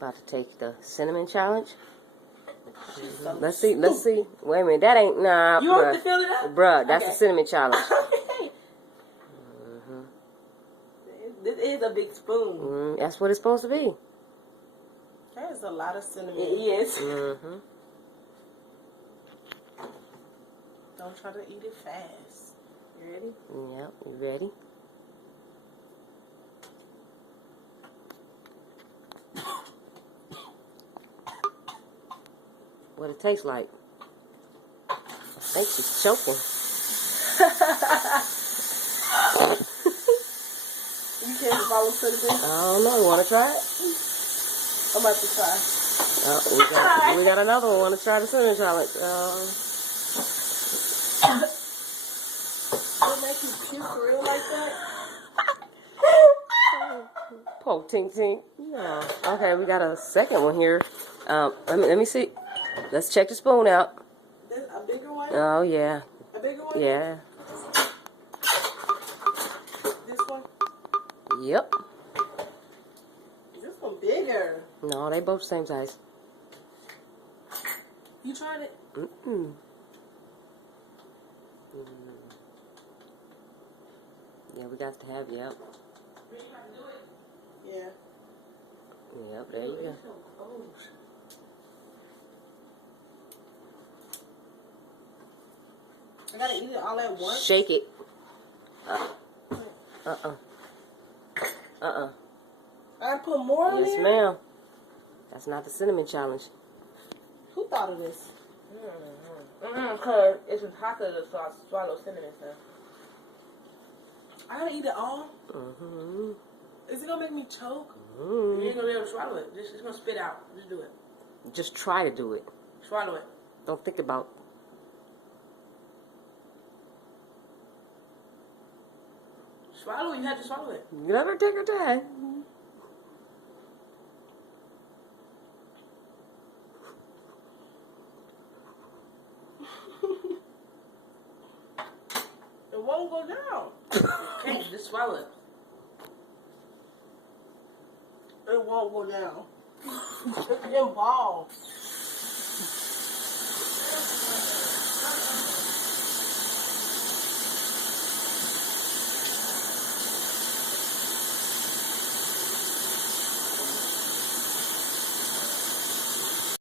About to take the cinnamon challenge. Let's see. Wait a minute, that ain't nah. You want to fill it up, bruh? That's the cinnamon challenge. This is a big spoon. That's what it's supposed to be. That is a lot of cinnamon. Yes. Don't try to eat it fast. You ready? Yep. You ready? What it tastes like? I think she's choking. You can't follow cinnamon? I don't know. You want to try it? I'm about to try. We got another one. Want to try the cinnamon challenge? What makes you puke for real like that? Poke tink tink. Yeah. Okay, we got a second one here. Let me see. Let's check the spoon out. This a bigger one? Oh yeah. A bigger one? Yeah. This one? Yep. This one bigger. No, they both the same size. You tried it? Yeah, we got to have, yep. Yeah. Yep, there you go. I gotta eat it all at once? Shake it. I put more in Yes, there? ma'am. That's not the cinnamon challenge. Who thought of this? Because it's hotter to swallow cinnamon stuff. I gotta eat it all? Is it gonna make me choke? You ain't gonna be able to swallow it. It's gonna spit out. Just do it. Just try to do it. Swallow it. Don't think about. Swallow it. You have to swallow it. You let her take her time. It won't go down. Okay, just swallow it. It won't go down. It's involved.